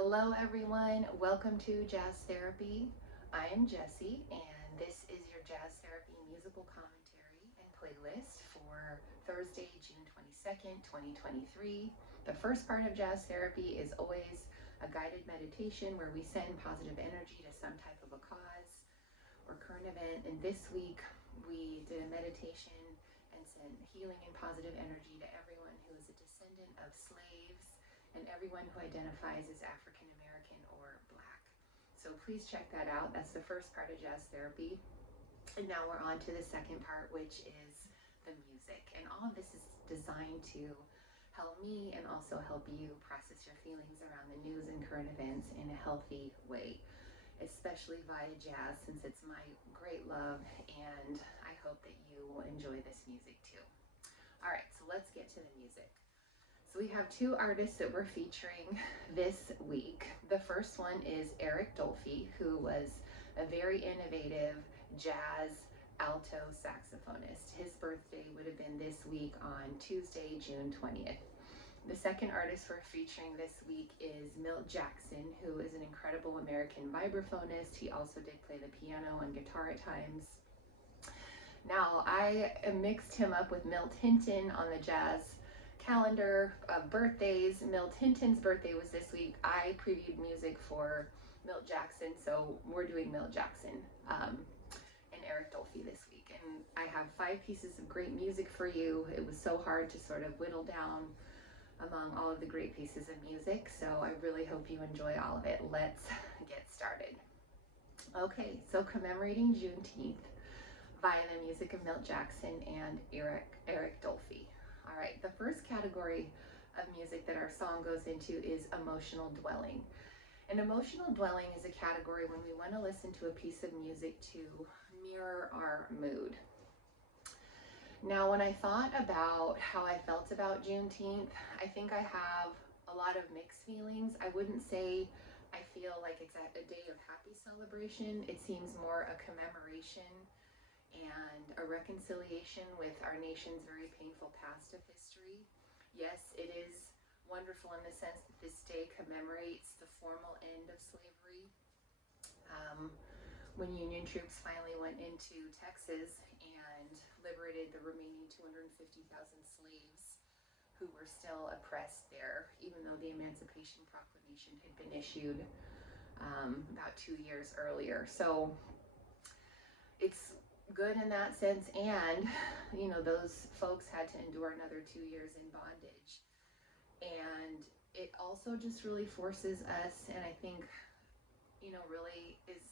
Hello everyone, welcome to Jazz Therapy. I am Jessie and this is your Jazz Therapy musical commentary and playlist for Thursday, June 22nd, 2023. The first part of Jazz Therapy is always a guided meditation where we send positive energy to some type of a cause or current event, and this week we did a meditation and sent healing and positive energy to everyone who is a descendant of slaves and everyone who identifies as African American or Black. So please check that out. That's the first part of Jazz Therapy. And now we're on to the second part, which is the music. And all of this is designed to help me and also help you process your feelings around the news and current events in a healthy way, especially via jazz, since it's my great love, and I hope that you will enjoy this music too. All right, so let's get to the music. So we have two artists that we're featuring this week. The first one is Eric Dolphy, who was a very innovative jazz alto saxophonist. His birthday would have been this week on Tuesday, June 20th. The second artist we're featuring this week is Milt Jackson, who is an incredible American vibraphonist. He also did play the piano and guitar at times. Now, I mixed him up with Milt Hinton on the jazz calendar of birthdays. Milt Hinton's birthday was this week. I previewed music for Milt Jackson, so we're doing Milt Jackson and Eric Dolphy this week. And I have 5 pieces of great music for you. It was so hard to sort of whittle down among all of the great pieces of music, so I really hope you enjoy all of it. Let's get started. Okay, so commemorating Juneteenth via the music of Milt Jackson and Eric Dolphy. All right, the first category of music that our song goes into is emotional dwelling. And emotional dwelling is a category when we want to listen to a piece of music to mirror our mood. Now, when I thought about how I felt about Juneteenth, I think I have a lot of mixed feelings. I wouldn't say I feel like it's a day of happy celebration. It seems more a commemoration and a reconciliation with our nation's very painful past of history. Yes, it is wonderful in the sense that this day commemorates the formal end of slavery. When Union troops finally went into Texas and liberated the remaining 250,000 slaves who were still oppressed there, even though the Emancipation Proclamation had been issued about 2 years earlier. So it's good in that sense, and those folks had to endure another 2 years in bondage, and it also just really forces us, and I think really is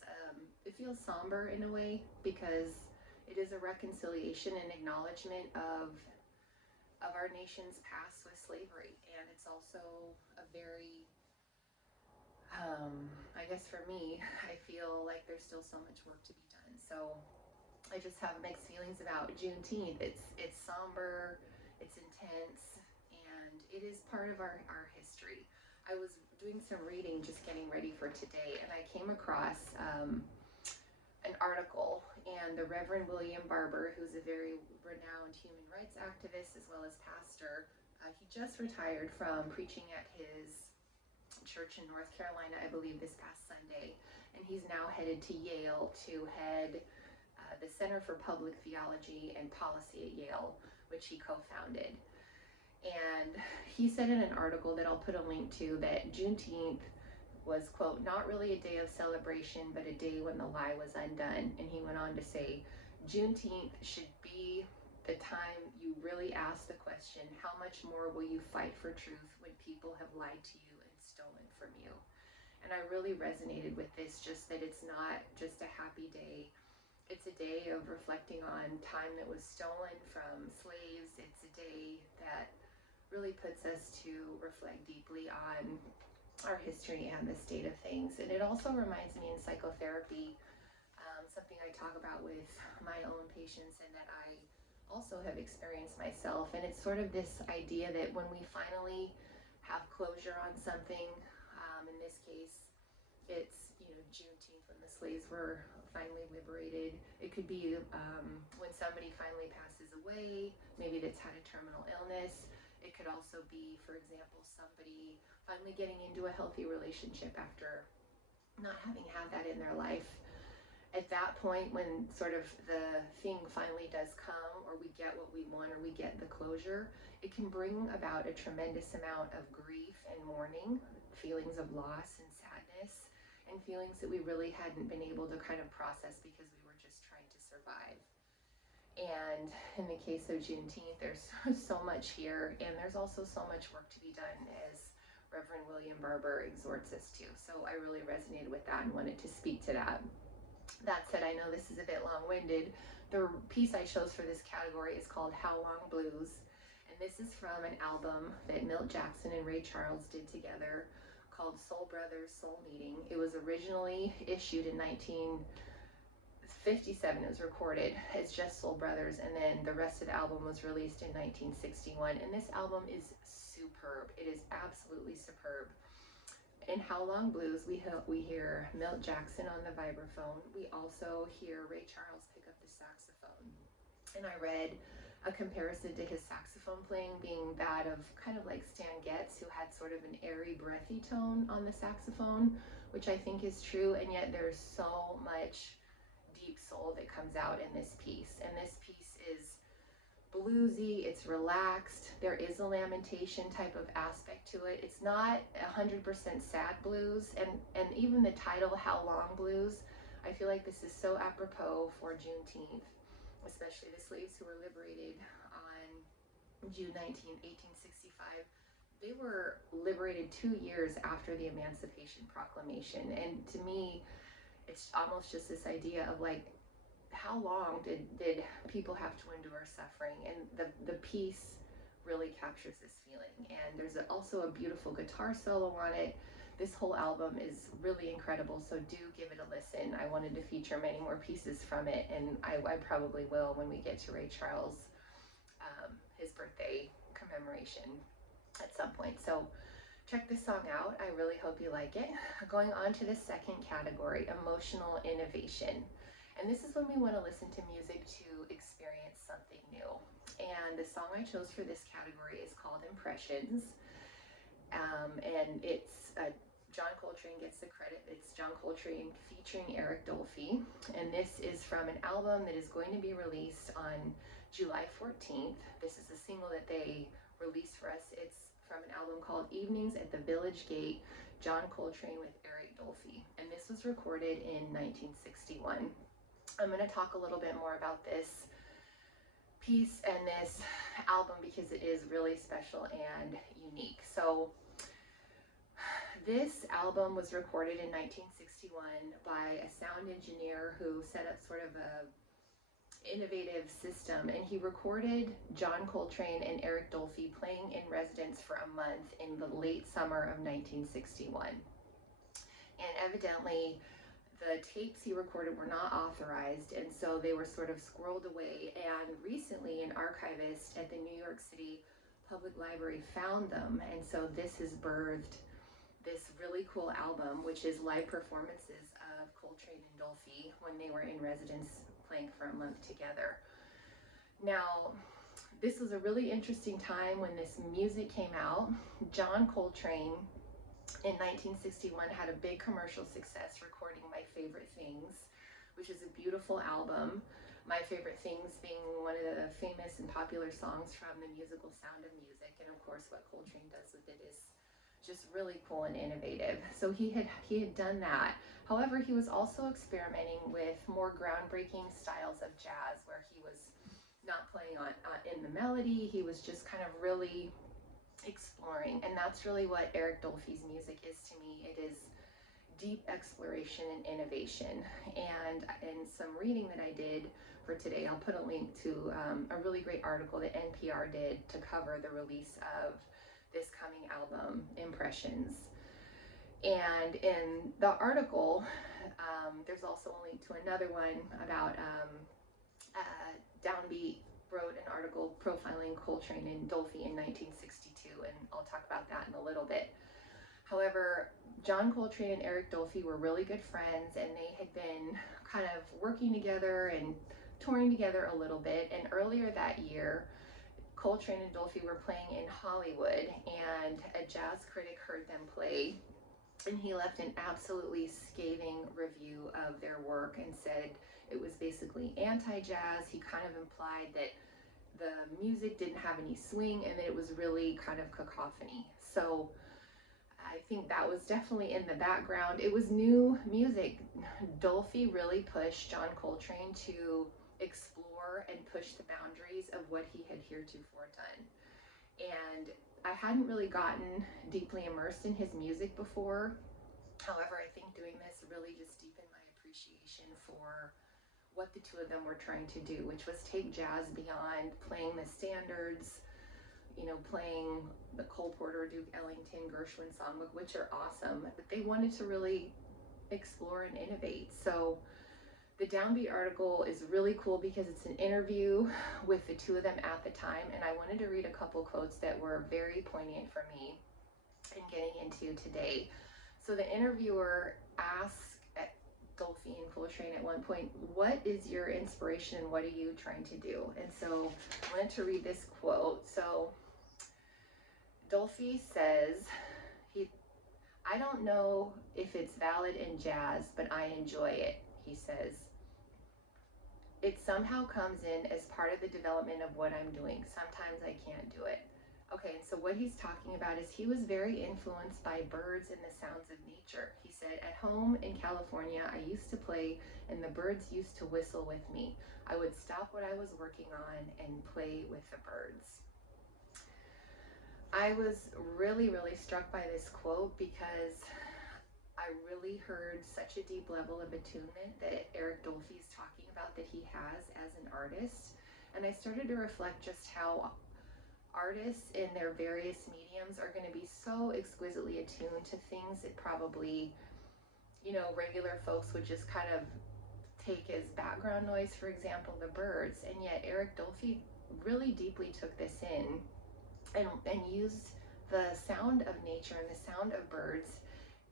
it feels somber in a way, because it is a reconciliation and acknowledgement of our nation's past with slavery, and it's also a very I guess for me, I feel like there's still so much work to be done. So I just have mixed feelings about Juneteenth. It's somber, it's intense, and it is part of our history. I was doing some reading, just getting ready for today, and I came across an article, and the Reverend William Barber, who's a very renowned human rights activist as well as pastor, he just retired from preaching at his church in North Carolina, I believe this past Sunday, and he's now headed to Yale to head the Center for Public Theology and Policy at Yale, which he co-founded. And he said in an article that I'll put a link to that Juneteenth was, quote, not really a day of celebration, but a day when the lie was undone. And he went on to say, Juneteenth should be the time you really ask the question, how much more will you fight for truth when people have lied to you and stolen from you? And I really resonated with this, just that it's not just a happy day. It's a day of reflecting on time that was stolen from slaves. It's a day that really puts us to reflect deeply on our history and the state of things. And it also reminds me in psychotherapy, something I talk about with my own patients and that I also have experienced myself. And it's sort of this idea that when we finally have closure on something, in this case, it's Juneteenth, when the slaves were finally liberated. It could be when somebody finally passes away, maybe that's had a terminal illness. It could also be, for example, somebody finally getting into a healthy relationship after not having had that in their life. At that point, when sort of the thing finally does come, or we get what we want, or we get the closure, it can bring about a tremendous amount of grief and mourning, feelings of loss and sadness, and feelings that we really hadn't been able to kind of process because we were just trying to survive. And in the case of Juneteenth, there's so much here, and there's also so much work to be done, as Reverend William Barber exhorts us to. So I really resonated with that and wanted to speak to that. That said, I know this is a bit long-winded. The piece I chose for this category is called How Long Blues, and this is from an album that Milt Jackson and Ray Charles did together called Soul Brothers Soul Meeting. It was originally issued in 1957. It was recorded as just Soul Brothers, and then the rest of the album was released in 1961, and this album is superb. It is absolutely superb. In How Long Blues, we hear Milt Jackson on the vibraphone. We also hear Ray Charles pick up the saxophone. And I read a comparison to his saxophone playing being that of kind of like Stan Getz, who had sort of an airy, breathy tone on the saxophone, which I think is true, and yet there's so much deep soul that comes out in this piece. And this piece is bluesy, it's relaxed, there is a lamentation type of aspect to it. It's not 100% sad blues, and even the title, How Long Blues, I feel like this is so apropos for Juneteenth, especially the slaves who were liberated on June 19, 1865. They were liberated 2 years after the Emancipation Proclamation, and to me, it's almost just this idea of like, how long did people have to endure suffering? And the piece really captures this feeling. And there's also a beautiful guitar solo on it. This whole album is really incredible, so do give it a listen. I wanted to feature many more pieces from it, and I probably will when we get to Ray Charles, his birthday commemoration at some point. So check this song out. I really hope you like it. Going on to the second category, emotional innovation. And this is when we want to listen to music to experience something new. And the song I chose for this category is called Impressions. And it's John Coltrane gets the credit. It's John Coltrane featuring Eric Dolphy. And this is from an album that is going to be released on July 14th. This is the single that they released for us. It's from an album called Evenings at the Village Gate, John Coltrane with Eric Dolphy. And this was recorded in 1961. I'm going to talk a little bit more about this piece and this album because it is really special and unique. So this album was recorded in 1961 by a sound engineer who set up sort of a innovative system, and he recorded John Coltrane and Eric Dolphy playing in residence for a month in the late summer of 1961. And evidently the tapes he recorded were not authorized, and so they were sort of squirreled away. And recently an archivist at the New York City Public Library found them, and so this has birthed this really cool album, which is live performances of Coltrane and Dolphy when they were in residence playing for a month together. Now, this was a really interesting time when this music came out. John Coltrane in 1961 had a big commercial success recording My Favorite Things, which is a beautiful album. My Favorite Things being one of the famous and popular songs from the musical Sound of Music, and of course what Coltrane does with it is just really cool and innovative. So he had done that. However, he was also experimenting with more groundbreaking styles of jazz, where he was not playing in the melody. He was just kind of really exploring, and that's really what Eric Dolphy's music is to me. It is deep exploration and innovation. And in some reading that I did for today, I'll put a link to a really great article that NPR did to cover the release of this coming album, Impressions. And in the article, there's also a link to another one about Downbeat wrote an article profiling Coltrane and Dolphy in 1962, and I'll talk about that in a little bit. However, John Coltrane and Eric Dolphy were really good friends, and they had been kind of working together and touring together a little bit. And earlier that year, Coltrane and Dolphy were playing in Hollywood, and a jazz critic heard them play, and he left an absolutely scathing review of their work and said it was basically anti-jazz. He kind of implied that the music didn't have any swing and that it was really kind of cacophony. So I think that was definitely in the background. It was new music. Dolphy really pushed John Coltrane to explore and push the boundaries of what he had heretofore done. And I hadn't really gotten deeply immersed in his music before. However, I think doing this really just deepened my appreciation for what the two of them were trying to do, which was take jazz beyond playing the standards, you know, playing the Cole Porter, Duke Ellington, Gershwin songbook, which are awesome, but they wanted to really explore and innovate. So the Downbeat article is really cool because it's an interview with the two of them at the time, and I wanted to read a couple quotes that were very poignant for me in getting into today. So the interviewer asks Dolphy and Coltrane at one point, what is your inspiration and what are you trying to do? And so I wanted to read this quote. So Dolphy says, I don't know if it's valid in jazz, but I enjoy it, he says. It somehow comes in as part of the development of what I'm doing. Sometimes I can't do it. Okay, and so what he's talking about is he was very influenced by birds and the sounds of nature. He said, at home in California, I used to play and the birds used to whistle with me. I would stop what I was working on and play with the birds. I was really, really struck by this quote because I really heard such a deep level of attunement that Eric Dolphy is talking about that he has as an artist. And I started to reflect just how artists in their various mediums are going to be so exquisitely attuned to things that probably, you know, regular folks would just kind of take as background noise, for example, the birds. And yet Eric Dolphy really deeply took this in and used the sound of nature and the sound of birds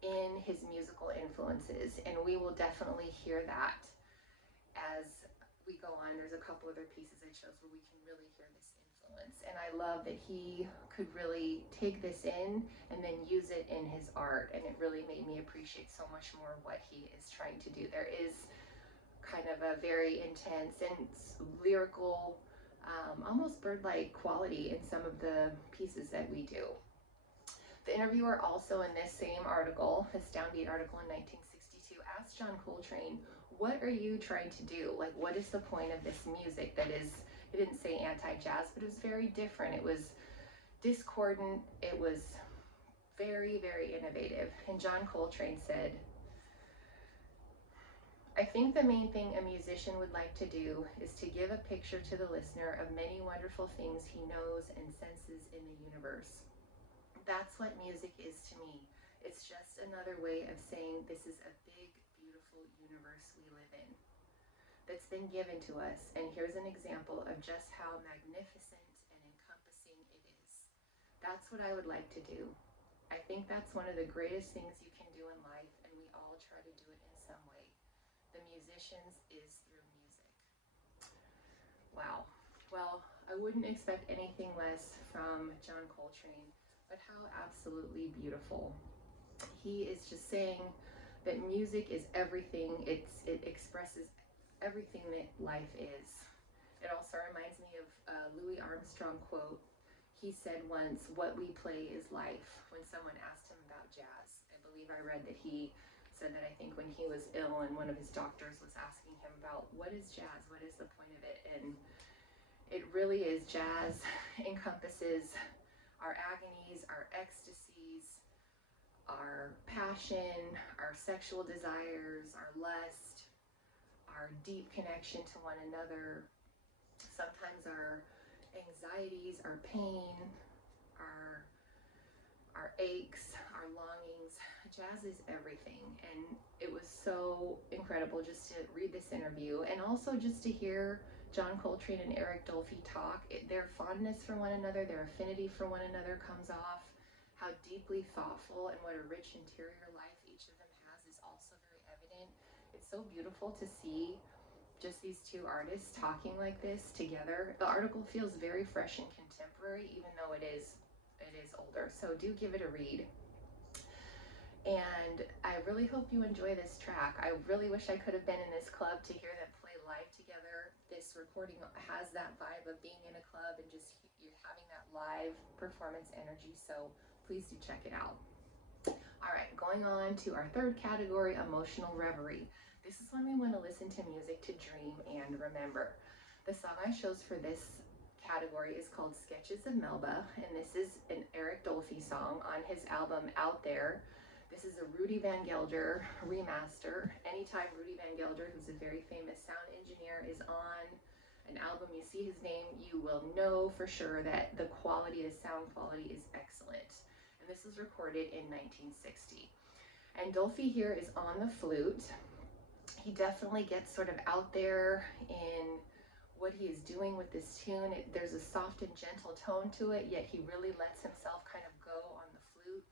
in his musical influences. And we will definitely hear that as we go on. There's a couple other pieces I chose where we can really hear this influence. And I love that he could really take this in and then use it in his art. And it really made me appreciate so much more what he is trying to do. There is kind of a very intense and lyrical, almost bird-like quality in some of the pieces that we do. The interviewer also in this same article, this Downbeat article in 1962, asked John Coltrane, what are you trying to do? Like, what is the point of this music that is, it didn't say anti-jazz, but it was very different. It was discordant. It was very, very innovative. And John Coltrane said, I think the main thing a musician would like to do is to give a picture to the listener of many wonderful things he knows and senses in the universe. That's what music is to me. It's just another way of saying this is a big, beautiful universe we live in that's been given to us. And here's an example of just how magnificent and encompassing it is. That's what I would like to do. I think that's one of the greatest things you can do in life, and we all try to do it in some way. The musicians is through music. Wow. Well, I wouldn't expect anything less from John Coltrane, but how absolutely beautiful. He is just saying that music is everything. It expresses everything that life is. It also reminds me of a Louis Armstrong quote. He said once, what we play is life, when someone asked him about jazz. I believe I read that he said that, I think, when he was ill and one of his doctors was asking him about what is jazz, what is the point of it, and it really is. Jazz encompasses our agonies, our ecstasies, our passion, our sexual desires, our lust, our deep connection to one another, sometimes our anxieties, our pain, our aches, our longings. Jazz is everything. And it was so incredible just to read this interview and also just to hear John Coltrane and Eric Dolphy talk. Their fondness for one another, their affinity for one another comes off. How deeply thoughtful and what a rich interior life each of them has is also very evident. It's so beautiful to see just these two artists talking like this together. The article feels very fresh and contemporary, even though it is older. So do give it a read. And I really hope you enjoy this track. I really wish I could have been in this club to hear them play live together. This recording has that vibe of being in a club and just you're having that live performance energy. So please do check it out. All right, going on to our third category, emotional reverie. This is when we want to listen to music to dream and remember. The song I chose for this category is called Sketches of Melba, and this is an Eric Dolphy song on his album Out There. This is a Rudy Van Gelder remaster. Anytime Rudy Van Gelder, who's a very famous sound engineer, is on an album, you see his name, you will know for sure that the quality, the sound quality is excellent. And this was recorded in 1960. And Dolphy here is on the flute. He definitely gets sort of out there in what he is doing with this tune. There's a soft and gentle tone to it, yet he really lets himself kind of go on the flute.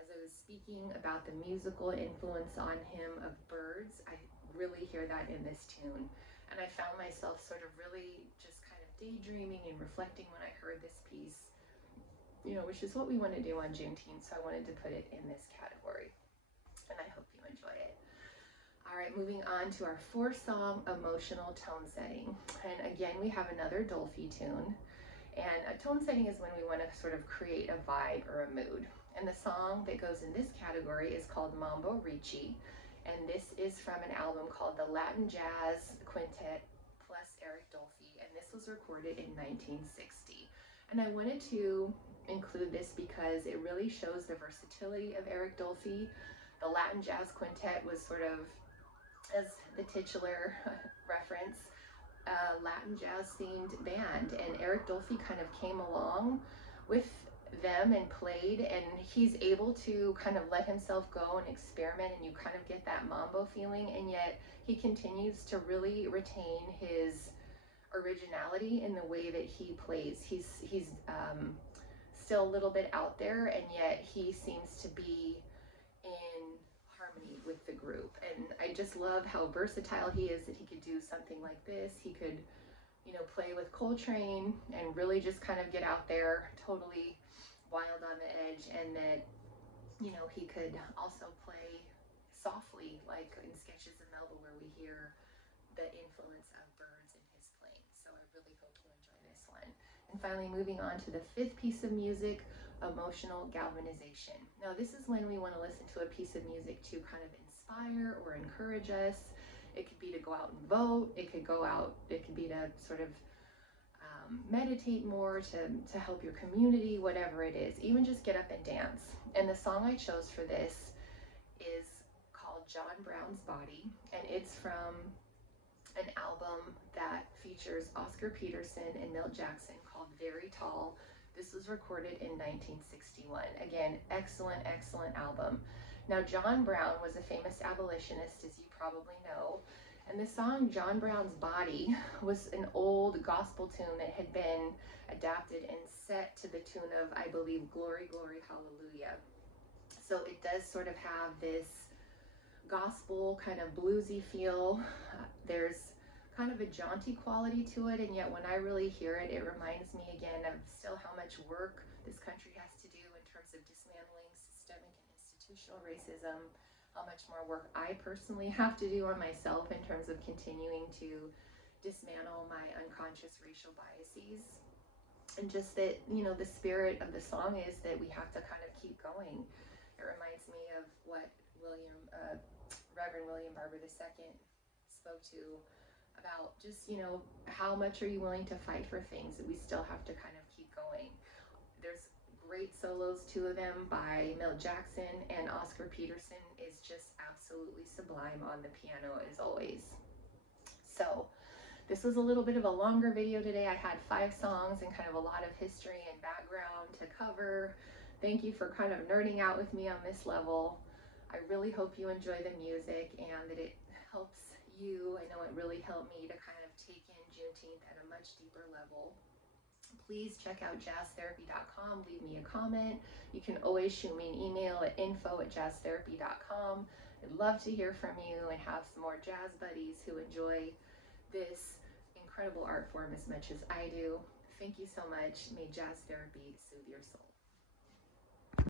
As I was speaking about the musical influence on him of birds, I really hear that in this tune. And I found myself sort of really just kind of daydreaming and reflecting when I heard this piece, you know, which is what we want to do on Juneteenth, so I wanted to put it in this category. And I hope you enjoy it. All right, moving on to our fourth song, Emotional Tone Setting. And again, we have another Dolphy tune. And a tone setting is when we want to sort of create a vibe or a mood. And the song that goes in this category is called Mambo Ricci. And this is from an album called the Latin Jazz Quintet plus Eric Dolphy. And this was recorded in 1960. And I wanted to include this because it really shows the versatility of Eric Dolphy. The Latin Jazz Quintet was sort of, as the titular reference, Latin jazz themed band, and Eric Dolphy kind of came along with them and played, and he's able to kind of let himself go and experiment, and you kind of get that mambo feeling, and yet he continues to really retain his originality in the way that he plays. He's still a little bit out there, and yet he seems to be in harmony with the group. And I just love how versatile he is, that he could do something like this. He could, you know, play with Coltrane and really just kind of get out there totally wild on the edge, and that, you know, he could also play softly like in Sketches of Melba, where we hear the influence of birds in his playing. So I really hope you enjoy this one. And finally, moving on to the fifth piece of music, Emotional Galvanization. Now this is when we want to listen to a piece of music to kind of inspire or encourage us. It could be to go out and vote, it could be to sort of meditate more, to help your community, whatever it is, even just get up and dance. And the song I chose for this is called John Brown's Body, and it's from an album that features Oscar Peterson and Milt Jackson called Very Tall. This was recorded in 1961. Again, excellent, excellent album. Now, John Brown was a famous abolitionist, as you probably know, and the song John Brown's Body was an old gospel tune that had been adapted and set to the tune of, I believe, Glory, Glory, Hallelujah. So it does sort of have this gospel kind of bluesy feel. There's kind of a jaunty quality to it, and yet when I really hear it, it reminds me again of still how much work this country has to do in terms of dismantling systemic and institutional racism, how much more work I personally have to do on myself in terms of continuing to dismantle my unconscious racial biases. And just that, you know, the spirit of the song is that we have to kind of keep going. It reminds me of what Reverend William Barber II spoke to about just, you know, how much are you willing to fight for things that we still have to kind of keep going. There's great solos, two of them by Milt Jackson, and Oscar Peterson is just absolutely sublime on the piano as always. So this was a little bit of a longer video today. I had 5 songs and kind of a lot of history and background to cover. Thank you for kind of nerding out with me on this level. I really hope you enjoy the music and that it helps you. I know it really helped me to kind of take in Juneteenth at a much deeper level. Please check out jazztherapy.com, leave me a comment. You can always shoot me an email at info@jazztherapy.com. I'd love to hear from you and have some more jazz buddies who enjoy this incredible art form as much as I do. Thank you so much. May jazz therapy soothe your soul.